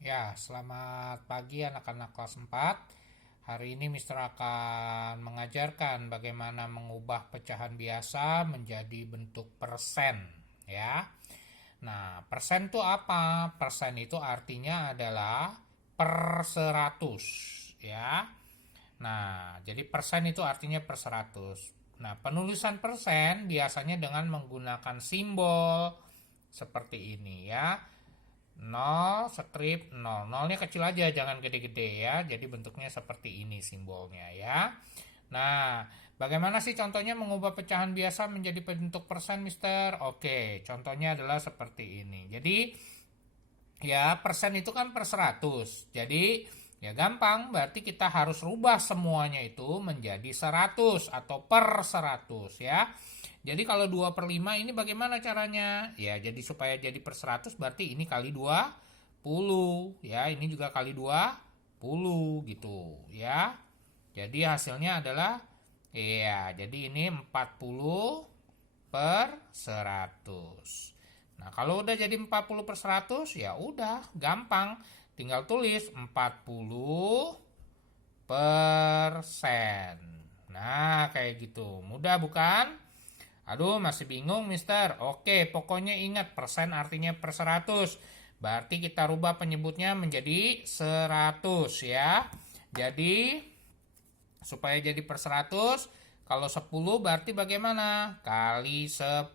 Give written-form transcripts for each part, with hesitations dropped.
Ya, selamat pagi anak-anak kelas 4. Hari ini Mister akan mengajarkan bagaimana mengubah pecahan biasa menjadi bentuk persen, ya. Nah, persen itu apa? Persen itu artinya adalah per 100, ya. Nah, jadi persen itu artinya per 100. Nah, penulisan persen biasanya dengan menggunakan simbol seperti ini, ya. 0 strip 0. Nolnya kecil aja, jangan gede-gede ya. Jadi bentuknya seperti ini simbolnya ya. Nah, bagaimana sih contohnya mengubah pecahan biasa menjadi bentuk persen, Mister? Oke, contohnya adalah seperti ini. Jadi, ya persen itu kan per 100. Jadi, ya gampang, berarti kita harus rubah semuanya itu menjadi 100 atau per 100 ya. Jadi kalau 2 per 5 ini bagaimana caranya? Ya, jadi supaya jadi per 100 berarti ini kali 20 ya, ini juga kali 20 gitu ya. Jadi hasilnya adalah ya, jadi ini 40 per 100. Nah, kalau udah jadi 40 per 100 ya udah gampang. Tinggal tulis 40 persen. Nah, kayak gitu. Mudah bukan? Aduh, masih bingung, Mister. Oke, pokoknya ingat persen artinya per 100. Berarti kita rubah penyebutnya menjadi 100 ya. Jadi, supaya jadi per 100, kalau 10 berarti bagaimana? Kali 10.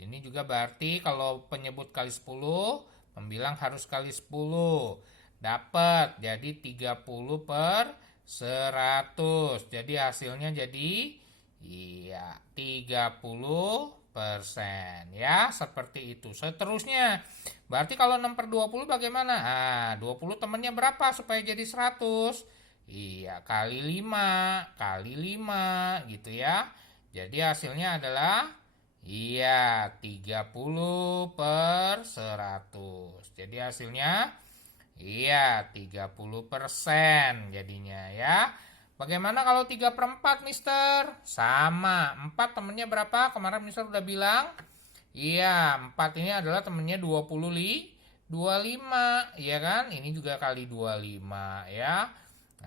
Ini juga berarti kalau penyebut kali 10, pembilang harus kali 10. Dapat, jadi 30 per 100. Jadi hasilnya jadi iya, 30% ya, seperti itu. Seterusnya, berarti kalau 6 per 20 bagaimana? Ah, 20 temennya berapa supaya jadi 100? Iya, kali 5, kali 5 gitu ya. Jadi hasilnya adalah iya, 30 per 100. Jadi hasilnya iya, 30% jadinya ya. Bagaimana kalau 3 per 4, Mister? Sama, 4 temennya berapa? Kemarin Mister udah bilang. Iya, 4 ini adalah temennya 25, iya kan? Ini juga kali 25 ya.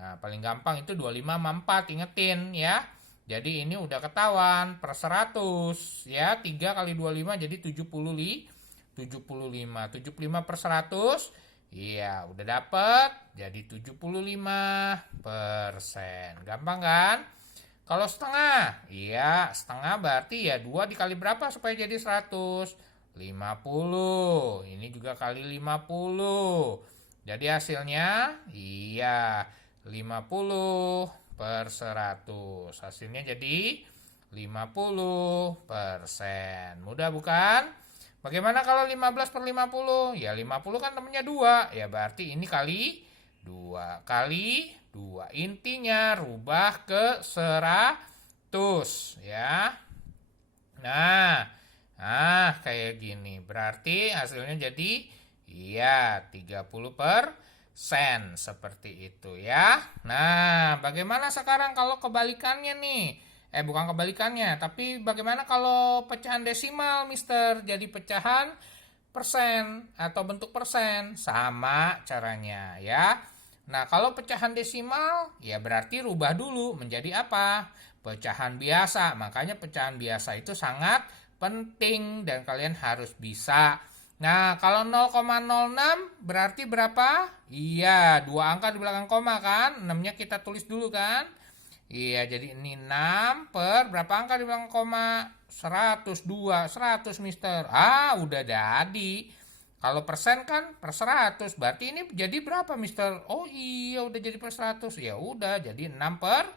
Nah, paling gampang itu 25 sama 4, ingetin ya. Jadi ini udah ketahuan per 100 ya. 3 kali 25 jadi 75. 75 per 100. Iya, udah dapet. Jadi 75%. Gampang kan? Kalau setengah, iya setengah berarti ya 2 dikali berapa supaya jadi 100? 50. Ini juga kali 50. Jadi hasilnya, iya 50 per 100. Hasilnya jadi 50%. Mudah bukan? Bagaimana kalau 15 per 50? Ya 50 kan temennya 2. Ya berarti ini kali 2 kali 2. Intinya rubah ke 100 ya. Nah, kayak gini. Berarti hasilnya jadi iya 30% seperti itu ya. Nah, bagaimana sekarang kalau kebalikannya nih? Bukan kebalikannya, tapi bagaimana kalau pecahan desimal, Mister? Jadi pecahan persen atau bentuk persen. Sama caranya ya. Nah, kalau pecahan desimal, ya berarti rubah dulu menjadi apa? Pecahan biasa. Makanya pecahan biasa itu sangat penting dan kalian harus bisa. Nah, kalau 0,06 berarti berapa? Iya, dua angka di belakang koma kan? 6-nya kita tulis dulu kan? Iya, jadi ini 6 per berapa angka di belakang koma? 102, 100, Mister. Ah, udah jadi. Kalau persen kan per 100, berarti ini jadi berapa, Mister? Oh iya, udah jadi per 100. Ya udah, jadi 6 per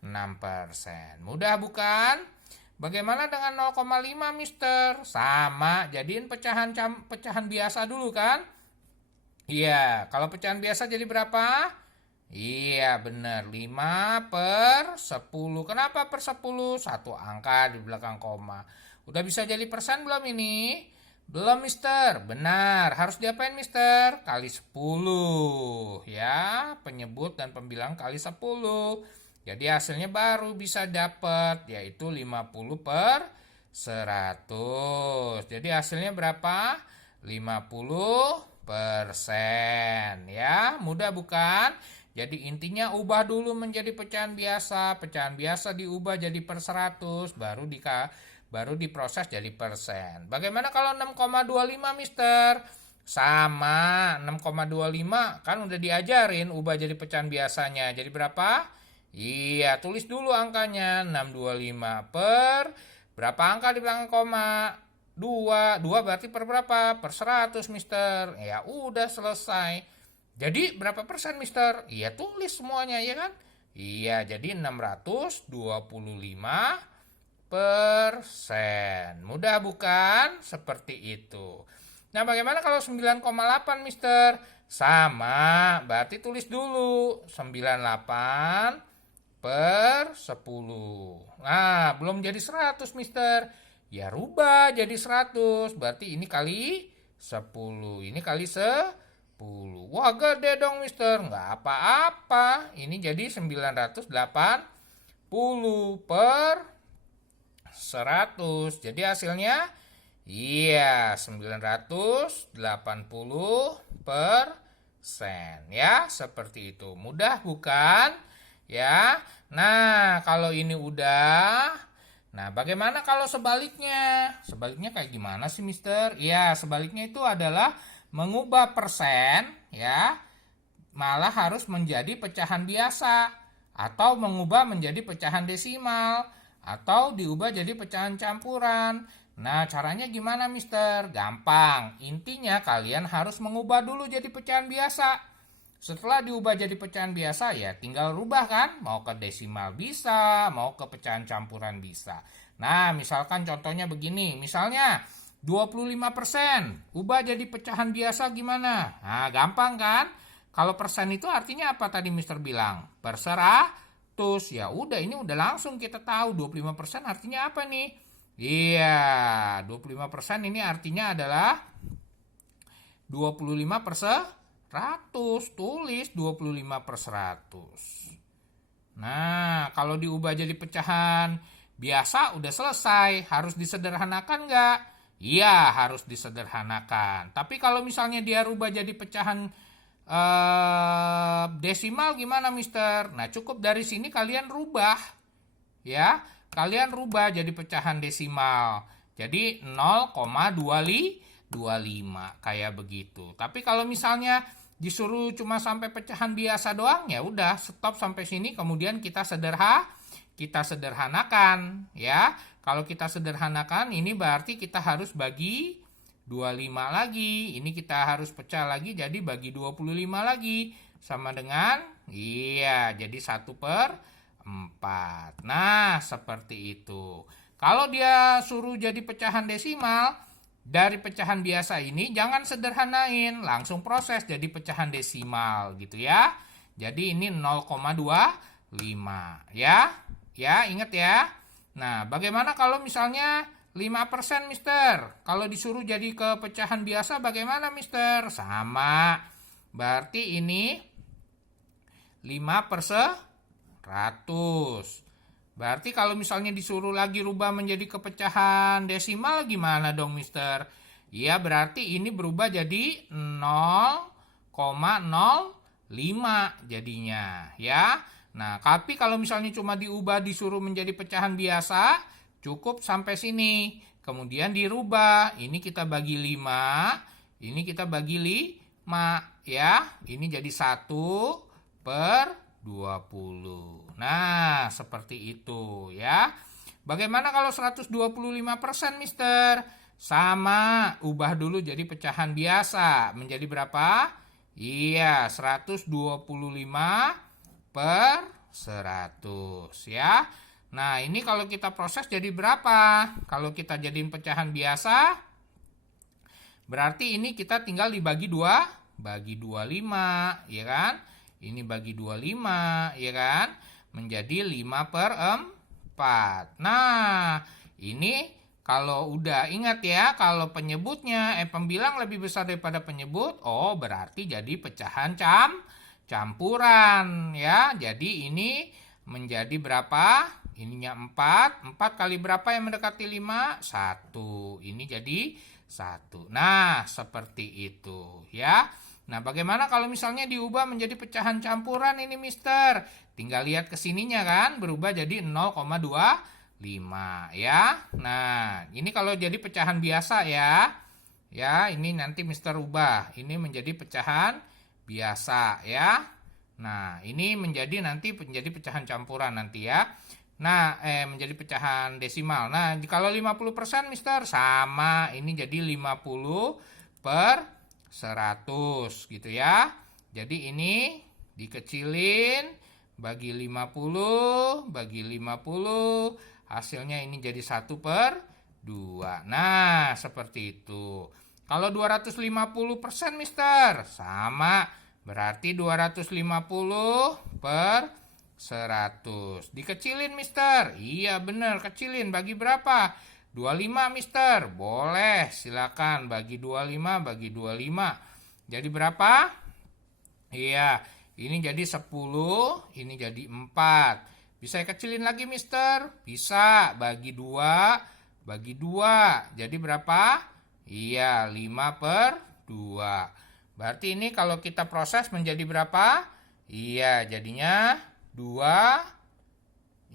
6%. Mudah bukan? Bagaimana dengan 0,5, Mister? Sama, jadiin pecahan biasa dulu kan? Iya, kalau pecahan biasa jadi berapa? Iya, benar. 5 per 10. Kenapa per 10? Satu angka di belakang koma. Udah bisa jadi persen belum ini? Belum, Mister. Benar. Harus diapain, Mister? Kali 10. Ya, penyebut dan pembilang kali 10. Jadi hasilnya baru bisa dapat, yaitu 50 per 100. Jadi hasilnya berapa? 50 Ya, mudah bukan? Jadi intinya ubah dulu menjadi pecahan biasa diubah jadi per 100, baru diproses jadi persen. Bagaimana kalau 6,25 Mister? Sama, 6,25 kan udah diajarin ubah jadi pecahan biasanya. Jadi berapa? Iya, tulis dulu angkanya. 625 per berapa angka di belakang koma? 2. 2 berarti per berapa? Per 100, Mister. Ya udah selesai. Jadi berapa persen, Mister? Iya, tulis semuanya, ya kan? Iya, jadi 625%. Mudah bukan? Seperti itu. Nah, bagaimana kalau 9,8, Mister? Sama, berarti tulis dulu 98 per 10. Nah, belum jadi 100, Mister. Ya rubah jadi 100. Berarti ini kali 10. Ini kali 10. Wah, gede dong, Mister. Nggak apa-apa. Ini jadi 980 per 100. Jadi hasilnya iya, 980% ya, seperti itu. Mudah bukan? Ya. Nah, kalau ini udah. Nah, bagaimana kalau sebaliknya? Sebaliknya kayak gimana sih, Mister? Ya, sebaliknya itu adalah mengubah persen ya, malah harus menjadi pecahan biasa atau mengubah menjadi pecahan desimal atau diubah jadi pecahan campuran. Nah, caranya gimana, Mister? Gampang. Intinya kalian harus mengubah dulu jadi pecahan biasa. Setelah diubah jadi pecahan biasa, ya tinggal rubah kan? Mau ke desimal bisa, mau ke pecahan campuran bisa. Nah, misalkan contohnya begini. Misalnya 25%. Ubah jadi pecahan biasa gimana? Nah, gampang kan? Kalau persen itu artinya apa tadi Mister bilang? Per 100. Ya udah, ini udah langsung kita tahu 25% artinya apa nih? Iya, 25% ini artinya adalah 25 per 100. Tulis 25 per 100. Nah, kalau diubah jadi pecahan biasa udah selesai. Harus disederhanakan nggak? Iya, harus disederhanakan. Tapi kalau misalnya dia rubah jadi pecahan desimal gimana, Mister? Nah, cukup dari sini kalian rubah. Ya, kalian rubah jadi pecahan desimal. Jadi 0,25 kayak begitu. Tapi kalau misalnya disuruh cuma sampai pecahan biasa doang, ya udah stop sampai sini, kemudian kita sederhanakan ya. Kalau kita sederhanakan ini berarti kita harus bagi 25 lagi. Ini kita harus pecah lagi jadi bagi 25 lagi. Sama dengan iya, jadi 1/4. Nah, seperti itu. Kalau dia suruh jadi pecahan desimal, dari pecahan biasa ini jangan sederhanain, langsung proses jadi pecahan desimal gitu ya. Jadi ini 0,25 ya. Ya, ingat ya. Nah, bagaimana kalau misalnya 5%, Mister? Kalau disuruh jadi ke pecahan biasa bagaimana, Mister? Sama. Berarti ini 5/100. Berarti kalau misalnya disuruh lagi rubah menjadi ke pecahan desimal gimana dong, Mister? Iya, berarti ini berubah jadi 0,05 jadinya ya. Nah, tapi kalau misalnya cuma diubah disuruh menjadi pecahan biasa, cukup sampai sini. Kemudian dirubah. Ini kita bagi 5, ini kita bagi 5 ya. Ini jadi 1/20. Nah, seperti itu ya. Bagaimana kalau 125%, Mister? Sama, ubah dulu jadi pecahan biasa. Menjadi berapa? Iya, 125/100 ya. Nah, ini kalau kita proses jadi berapa? Kalau kita jadiin pecahan biasa, berarti ini kita tinggal dibagi 2, bagi 25, ya kan? Ini bagi 25, ya kan? Menjadi 5/4. Nah, ini kalau udah ingat ya, kalau penyebutnya pembilang lebih besar daripada penyebut, oh berarti jadi pecahan campuran ya. Jadi ini menjadi berapa? Ininya 4. 4 kali berapa yang mendekati 5? 1. Ini jadi 1. Nah, seperti itu ya. Nah, bagaimana kalau misalnya diubah menjadi pecahan campuran ini, Mister? Tinggal lihat ke sininya kan, berubah jadi 0,25 ya. Nah, ini kalau jadi pecahan biasa ya. Ya, ini nanti Mister ubah. Ini menjadi pecahan biasa ya. Nah, ini nanti menjadi pecahan campuran nanti ya. Nah, menjadi pecahan desimal. Nah, kalau 50% Mister sama, ini jadi 50 per 100 gitu ya. Jadi ini dikecilin, bagi 50, bagi 50, hasilnya ini jadi 1 per 2. Nah, seperti itu. Kalau 250% Mister sama, berarti 250 per 100. Dikecilin Mister. Iya bener, kecilin. Bagi berapa? 25 Mister. Boleh, silakan bagi 25, bagi 25. Jadi berapa? Iya, ini jadi 10, ini jadi 4. Bisa kecilin lagi Mister? Bisa, bagi 2, bagi 2. Jadi berapa? Iya, 5 per 2. Berarti ini kalau kita proses menjadi berapa? Iya, jadinya 2,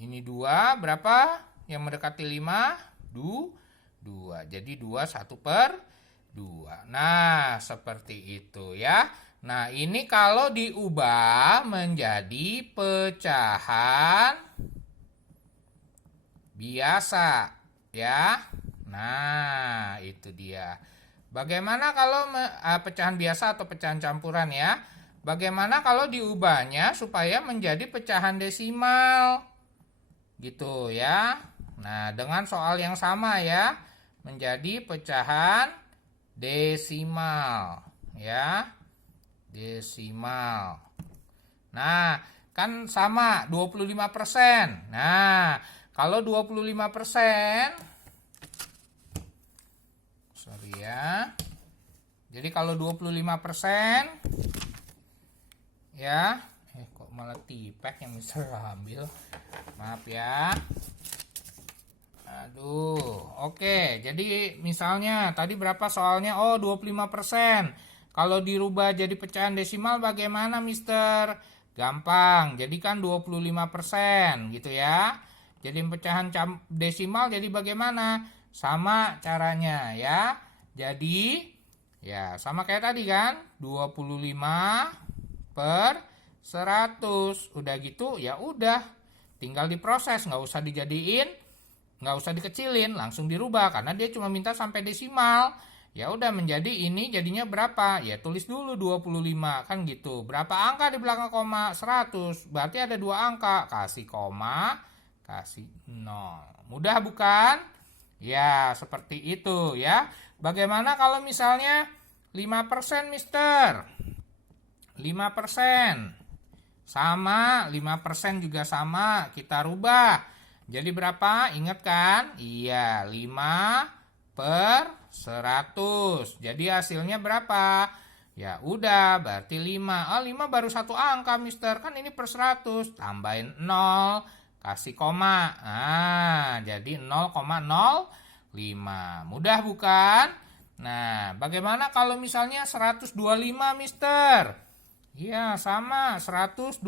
ini 2, berapa? Yang mendekati 5, 2. Jadi 2, 1 per 2. Nah, seperti itu ya. Nah, ini kalau diubah menjadi pecahan biasa ya. Nah, itu dia. Bagaimana kalau pecahan biasa atau pecahan campuran ya? Bagaimana kalau diubahnya supaya menjadi pecahan desimal? Gitu ya. Nah, dengan soal yang sama ya. Menjadi pecahan desimal. Ya. Desimal. Nah, kan sama 25%. Nah, kalau 25%, sorry ya. Jadi kalau 25%, ya, kok malah tipek yang bisa ambil, maaf ya. Aduh, oke. Jadi misalnya tadi berapa soalnya? Oh, 25%. Kalau dirubah jadi pecahan desimal bagaimana, Mister? Gampang. Jadi kan 25% gitu ya. Jadi pecahan desimal jadi bagaimana? Sama caranya ya. Jadi ya sama kayak tadi kan, 25 per 100. Udah gitu ya udah, tinggal diproses, nggak usah dijadiin, nggak usah dikecilin, langsung dirubah karena dia cuma minta sampai desimal. Ya udah menjadi ini jadinya berapa? Ya tulis dulu 25 kan gitu. Berapa angka di belakang koma? 100. Berarti ada 2 angka, kasih koma, kasih 0. Mudah bukan? Ya, seperti itu ya. Bagaimana kalau misalnya 5% Mister? 5%. Sama, 5% juga sama. Kita rubah. Jadi berapa? Ingat kan? Iya, 5 per 100. Jadi hasilnya berapa? Ya udah, berarti 5. Oh, 5 baru 1 angka, Mister. Kan ini per 100. Tambahin 0, kasih koma. Nah, jadi 0,05. Mudah bukan? Nah, bagaimana kalau misalnya 125, Mister? Ya, sama 125%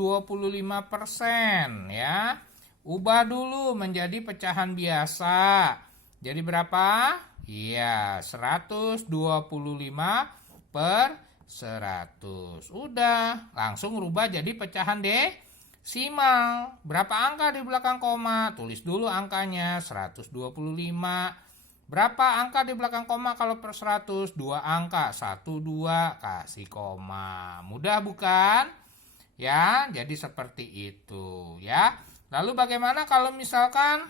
ya. Ubah dulu menjadi pecahan biasa. Jadi berapa? Iya, 125 per 100. Udah, langsung rubah jadi pecahan desimal. Berapa angka di belakang koma? Tulis dulu angkanya, 125. Berapa angka di belakang koma kalau per 100? 2 angka, 1, 2, kasih koma. Mudah bukan? Ya, jadi seperti itu ya. Lalu bagaimana kalau misalkan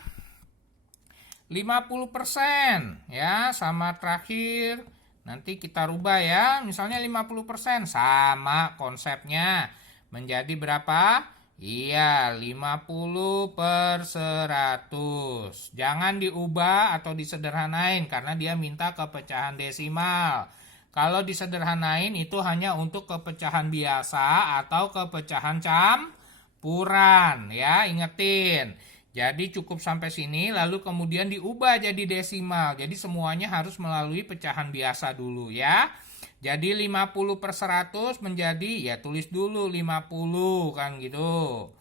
50% ya, sama terakhir nanti kita rubah ya, misalnya 50% sama konsepnya menjadi berapa? Iya, 50 per 100. Jangan diubah atau disederhanain karena dia minta kepecahan desimal. Kalau disederhanain itu hanya untuk kepecahan biasa atau kepecahan campuran ya, ingetin. Jadi cukup sampai sini lalu kemudian diubah jadi desimal. Jadi semuanya harus melalui pecahan biasa dulu ya. Jadi 50/100 menjadi, ya tulis dulu 50 kan gitu.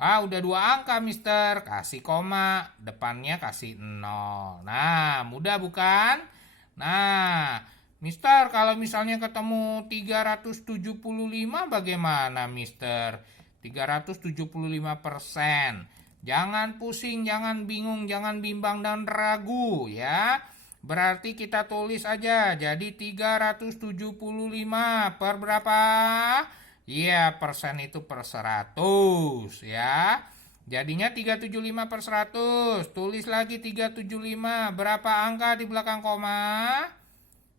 Udah 2 angka mister, kasih koma, depannya kasih 0. Nah, mudah bukan? Nah, mister kalau misalnya ketemu 375 bagaimana mister? 375%. Jangan pusing, jangan bingung, jangan bimbang dan ragu ya. Berarti kita tulis aja, jadi 375 per berapa? Iya, persen itu per 100 ya. Jadinya 375/100. Tulis lagi 375. Berapa angka di belakang koma?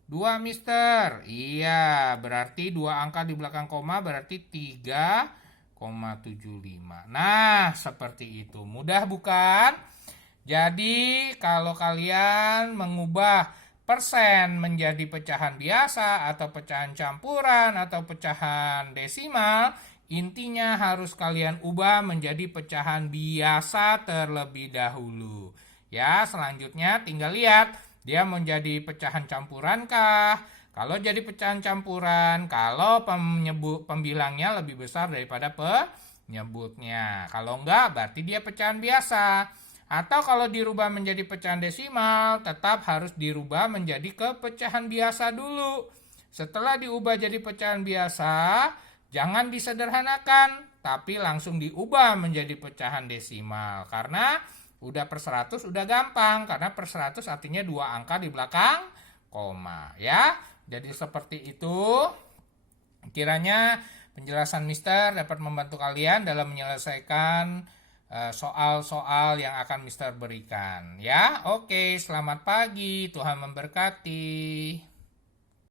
2 mister. Iya, berarti 2 angka di belakang koma berarti 3,75. Nah, seperti itu. Mudah bukan? Jadi, kalau kalian mengubah persen menjadi pecahan biasa atau pecahan campuran atau pecahan desimal, intinya harus kalian ubah menjadi pecahan biasa terlebih dahulu. Ya, selanjutnya tinggal lihat dia menjadi pecahan campuran kah? Kalau jadi pecahan campuran, kalau pembilangnya lebih besar daripada penyebutnya. Kalau enggak, berarti dia pecahan biasa. Atau kalau dirubah menjadi pecahan desimal, tetap harus dirubah menjadi kepecahan biasa dulu. Setelah diubah jadi pecahan biasa, jangan disederhanakan, tapi langsung diubah menjadi pecahan desimal. Karena udah per 100 udah gampang, karena per 100 artinya 2 angka di belakang koma. Ya, jadi seperti itu. Kiranya penjelasan Mister dapat membantu kalian dalam menyelesaikan soal-soal yang akan Mister berikan ya. Oke, selamat pagi, Tuhan memberkati.